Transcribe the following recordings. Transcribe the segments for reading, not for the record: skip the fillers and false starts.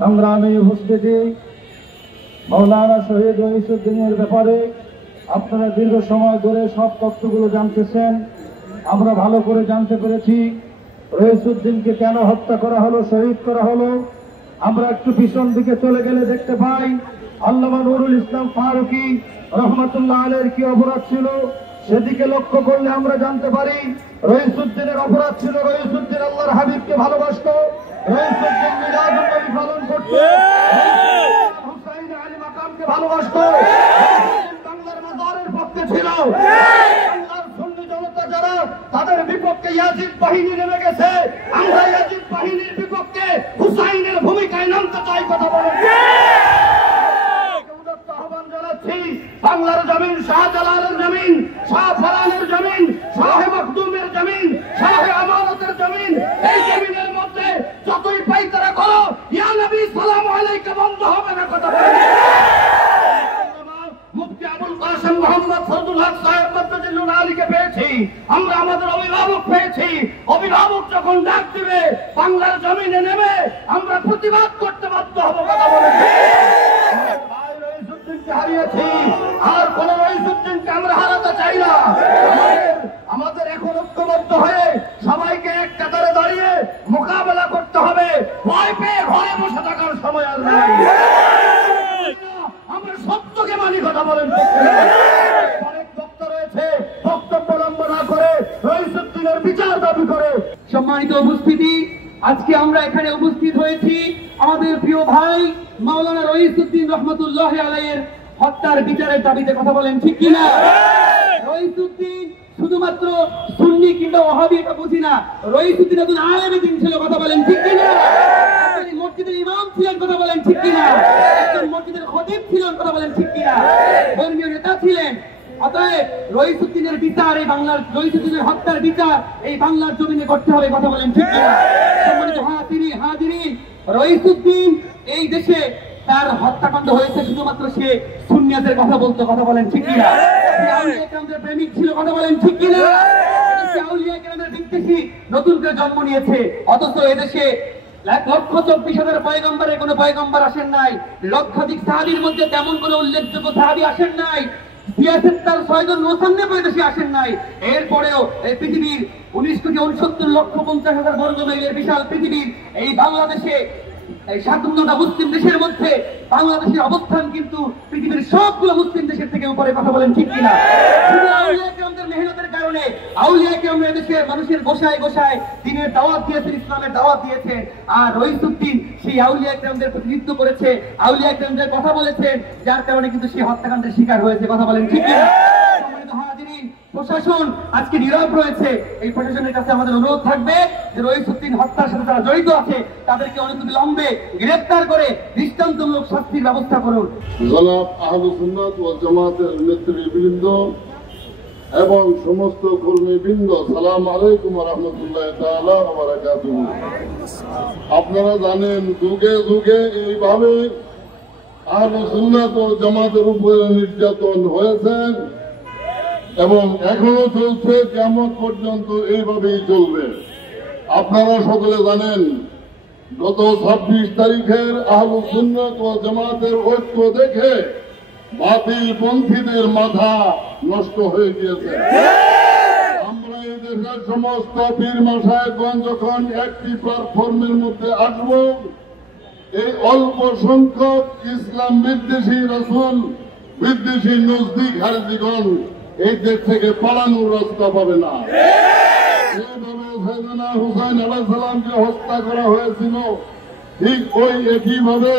সংগ্রামী উপস্থিতি, মাওলানা শহীদ রইসুদ্দিনের ব্যাপারে আপনারা দীর্ঘ সময় ধরে সব তথ্যগুলো জানতেছেন। আমরা ভালো করে জানতে পেরেছি রইসুদ্দিনকে কেন হত্যা করা হলো, শহীদ করা হলো। আমরা একটু পিছন দিকে চলে গেলে দেখতে পাই আল্লামা নুরুল ইসলাম ফারুকী রহমাতুল্লাহ আলাইহির কি অপরাধ ছিল। সেদিকে লক্ষ্য করলে আমরা জানতে পারি রইসুদ্দিনের অপরাধ ছিল, রইসুদ্দিন আল্লাহর হাবিবকে ভালোবাসতো, রইসুদ্দিন মিলাদুন নবী পালন করত, হুসাইন আলী মাকামকে ভালোবাসতো, বাংলার মাজারের পক্ষে ছিল। বাংলার সুন্নি জনতা যারা তাদের বিপক্ষে ইয়াজিদ বাহিনী নেমে গেছে, আমরা ইয়াজিদ বাহিনীর বিপক্ষে হুসাইনের ভূমিকায় নামতে চাই। কথা বলেন আহ্বান জানাচ্ছি, বাংলার জমিন শাহজালালের জমিন, শাহ ফরানের জমিন, শাহ মখদুমের জমিন, শাহ আমানতের জমিন। এই জমিনের মধ্যে যতই পাইতারা করো ইয়া নবী সালাম আলাইকা বন্ধ হবে না। কথা বলেন মুফতি আবুল কাসেম মোহাম্মদ ফজলুল হক সাহেব মাদ্দাজিল্লুল আলীকে পেয়েছি, আমরা আমাদের অভিভাবক পেয়েছি। অভিভাবক যখন ডাক দিবে বাংলার জমিনে নেমে আমরা প্রতিবাদ করতে বাধ্য হব। কথা বলেন হারিয়েছি, আর কোন রইসুদ্দিনকে আমরা হারাতে চাই না। আমাদের এখন ঐক্যবদ্ধ হয়ে সবাইকে এক কাতারে দাঁড়িয়ে মোকাবেলা করতে হবে। ভয় পেয়ে ঘরে বসে থাকার সময় আর নাই। আমরা সত্যকে মানি। কথা বলেন অনেক বক্তা রয়েছে, বক্তব্য লম্ব না করে রইসুদ্দিনের বিচার দাবি করে। সম্মানিত উপস্থিতি, আজকে আমরা এখানে উপস্থিত হয়েছি আমাদের প্রিয় ভাই মাওলানা রইসুদ্দিন রহমতুল্লাহ আলাইহির হত্যার বিচারের দাবিতে। কথা বলেন ঠিক কিনা? রইসুদ্দিন শুধুমাত্র সুন্নি কিংবা ওয়াহাবি এটা বুঝি না, রইসুদ্দিন একজন আলেমে দ্বীন ছিল। কথা বলেন ঠিক কিনা? মসজিদের ইমাম ছিলেন। কথা বলেন ঠিক কিনা? একজন মসজিদের খতিব ছিলেন। কথা বলেন ঠিক কিনা? ধর্মীয় নেতা ছিলেন। অতএব রইসুদ্দিনের বিচার, এই বাংলার রইসুদ্দিনের হত্যার বিচার এই বাংলার জমিনে করতে হবে। কথা বলেন ঠিক কিনা? সম্মানিত হাজিরিন, রইসুদ্দিন এই দেশে তার হত্যাকাণ্ড হয়েছে শুধুমাত্র সে সুন্নিয়াতের কথা বলতো। কথা বলেন ঠিক কিনা? সে আউলিয়া কেরামের প্রেমিক ছিল। কথা বলেন ঠিক কিনা? সে আউলিয়া কেরামের বিদ্বেষী নতুন করে জন্ম নিয়েছে। অথচ এদেশে 1,24,000 পয়গম্বরের কোন পয়গম্বর আসেন নাই। লক্ষাধিক সাহাবীর মধ্যে তেমন কোন উল্লেখযোগ্য সাহাবী আসেন নাই। সিয়াসেত্তার 6জন নৌসান্নে দেশে আসেন নাই। এরপরেও এই পৃথিবীর 19,50,50,000 বর্গ মাইলের বিশাল পৃথিবীর এই বাংলাদেশে এই 57টা মুসলিম দেশের মধ্যে বাংলাদেশের অবস্থান কিন্তু পৃথিবীর সবগুলো মুসলিম দেশের থেকে উপরে। কথা বলেন ঠিক কিনা? আউলিয়া কেরামদের মেহনতের কারণে আউলিয়া কেরামরা দেশের মানুষের গোসায় গোসায় দিনের দাওয়াত দিয়েছেন, ইসলামের দাওয়াত দিয়েছেন। আর রইসুদ্দিন সেই আউলিয়া কেরামদের প্রতিনিধিত্ব করেছে, আউলিয়া কেরামদের কথা বলেছেন, যার কারণে কিন্তু সেই হত্যাকাণ্ডের শিকার হয়েছে। কথা বলেন ঠিক কিনা? প্রশাসন আজকে নীরব রয়েছে। এই প্রশাসনের কাছে আমাদের অনুরোধ থাকবে যে রইসুদ্দিন হত্যার সাথে যারা জড়িত আছে তাদেরকে অনতিবিলম্বে গ্রেফতার করে দৃষ্টান্তমূলক শাস্তির ব্যবস্থা করুন। জনাব আহলে সুন্নাত ওয়াল জামাতের নেতৃবৃন্দ এবং সমস্ত কর্মীবৃন্দ, সালাম আলাইকুম ওয়া রাহমাতুল্লাহি তাআলা ওয়া বারাকাতুহু। আপনারা জানেন যুগে যুগে এইভাবে আহলে সুন্নাত ওয়াল জামাতের উপরে নির্যাতন হয়েছে এবং এখনো চলছে, কিয়ামত পর্যন্ত এইভাবেই চলবে। আপনারা সকলে জানেন গত 26 তারিখের আহলে সুন্নাত ওয়াল জামাতের ঐক্য দেখে বাতিল পন্থীদের মাথা নষ্ট হয়ে গিয়েছে। আমরা এই দেশের সমস্ত পীর মাশায়েখগণ যখন একটি প্ল্যাটফর্মের মধ্যে আসব, এই অল্প সংখ্যক ইসলাম বিদ্বেষী, রাসূল বিদ্বেষী নজদিক হারজিগণ এই দেশ থেকে পালানোর রাস্তা পাবে না। যেভাবে সাইয়েদনা হুসাইন আলাইহিস সালামকে হত্যা করা হয়েছিল, ঠিক ওই একইভাবে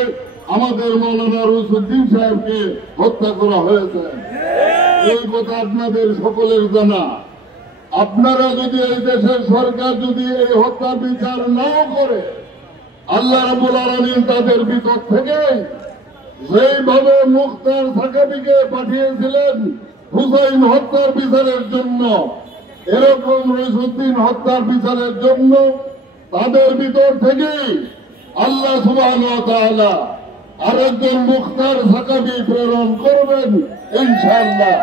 আমাদের মাওলানা রইসুদ্দিন সাহেবকে হত্যা করা হয়েছে। এই কথা আপনাদের সকলের জানা। আপনারা যদি এই দেশের সরকার যদি এই হত্যা বিচার নাও করে, আল্লাহ রাব্বুল আলামিন তাদের ভিতর থেকে যেইভাবে মুখতার সাকাবিকে পাঠিয়েছিলেন হুসাইন হত্যার বিচারের জন্য, এরকম রইসুদ্দিন হত্যার বিচারের জন্য তাদের ভিতর থেকে আল্লাহ সুবহানাহু ওয়া তাআলা আরেকজন মুখতার সাকাবি প্রেরণ করবেন ইনশাআল্লাহ।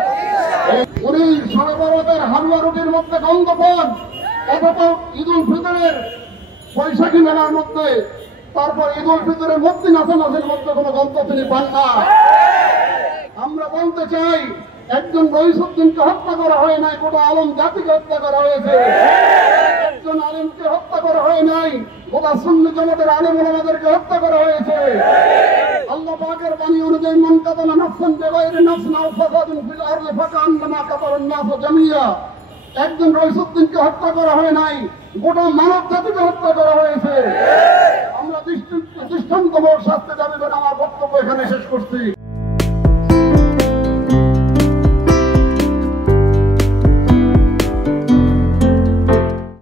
উনি সরবরাহের হালুয়া রুটির মধ্যে গন্ধ পান, অথচ ঈদুল ফিতরের বৈশাখী মেলার মধ্যে তারপর ঈদ উল ফিতরের মধ্যে নাচানাচের মধ্যে কোনো গল্প তিনি পান না। আমরা বলতে চাই, একজন রইসুদ্দিনকে হত্যা করা হয় নাই, গোটা আলম জাতিকে হত্যা করা হয়েছে। একজন আলেমকে হত্যা করা হয় নাই, গোটা সুন্নি জমাতের আলেম ওলামাদেরকে হত্যা করা হয়েছে। আল্লাহ পাকের বাণী অনুযায়ী, মান কাতালা নাফসান বিগাইরি নাফসিন আও ফাসাদিন ফিল আরদি ফাকান্নামা কাতালান নাস জামিয়া। একজন রইসুদ্দিনকে হত্যা করা হয় নাই, গোটা মানব জাতিকে হত্যা করা হয়েছে। আমরা দৃষ্টান্তমূলক শাস্তি দাবি করে আমার বক্তব্য এখানে শেষ করছি।